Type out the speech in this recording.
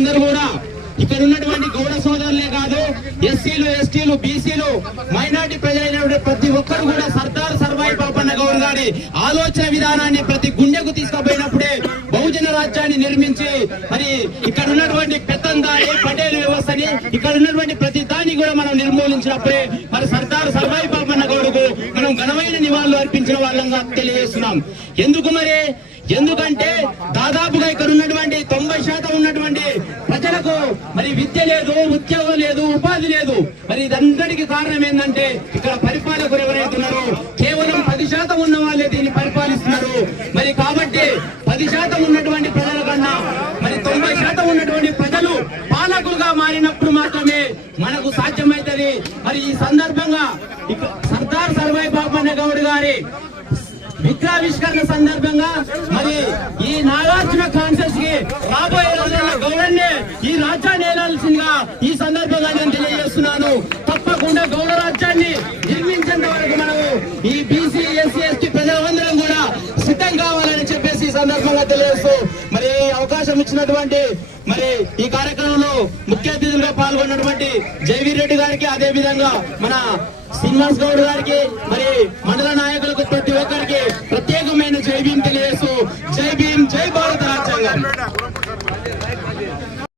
అందరూ కూడా ఇక్కడ ఉన్నటువంటి గౌడ సోదరులే కాదు, ఎస్సీలు, ఎస్టీలు, బీసీలు, మైనార్టీ ప్రజలైన ప్రతి ఒక్కరు కూడా సర్దార్ సర్వాయి పాపన్న గౌడ్ గారి ఆలోచన విధానాన్ని ప్రతి గుండెకు తీసుకుపోయినప్పుడే బహుజన రాజ్యాన్ని నిర్మించి మరి ఇక్కడ ఉన్నటువంటి పెత్తందారి పటేల్ వ్యవస్థని, ఇక్కడ ఉన్నటువంటి ప్రతి దాన్ని కూడా మనం నిర్మూలించినప్పుడే మరి సర్దార్ సర్వాయి పాపన్న గౌడ్కు మనం ఘనమైన నివాళులు అర్పించిన వాళ్ళంగా తెలియజేస్తున్నాం. ఎందుకంటే దాదాపుగా ఇక్కడ ఉన్నటువంటి 90% ఉన్నటువంటి ప్రజలకు మరి విద్య లేదు, ఉద్యోగం లేదు, ఉపాధి లేదు. మరి ఇదంతటికి కారణం ఏంటంటే ఇక్కడ పరిపాలకులు ఎవరైతే ఉన్నారో కేవలం 10% ఉన్న వాళ్ళే దీన్ని పరిపాలిస్తున్నారు. మరి కాబట్టి 10% ఉన్నటువంటి ప్రజల కన్నా మరి 90% ఉన్నటువంటి ప్రజలు పాలకులుగా మారినప్పుడు మాత్రమే మనకు సాధ్యమైతది. మరి ఈ సందర్భంగా సర్దార్ సర్వాయి పాపన్న గౌడ్ గారి విగ్రహావిష్కరణ సందర్భంగా మరి ఈ నాగార్జున కాన్సెన్స్ కి రాబోయే రోజుల్లో గౌరవాన్ని ఈ రాజ్యాన్ని ఏలాల్సిందిగా ఈ సందర్భంగా నేను తెలియజేస్తున్నాను. తప్పకుండా గౌడ రాజ్యాన్ని నిర్మించేంత వరకు మనము ఈ బీసీ, ఎస్సీ, ఎస్టీ ప్రజలందరం కూడా సిద్ధం కావాలని చెప్పేసి ఈ సందర్భంగా తెలియజేస్తూ మరి అవకాశం ఇచ్చినటువంటి మరి ఈ కార్యక్రమంలో ముఖ్య అతిథులుగా పాల్గొన్నటువంటి జైవీర్ రెడ్డి గారికి, అదే విధంగా మన శ్రీనివాస్ గౌడ్ గారికి, మరి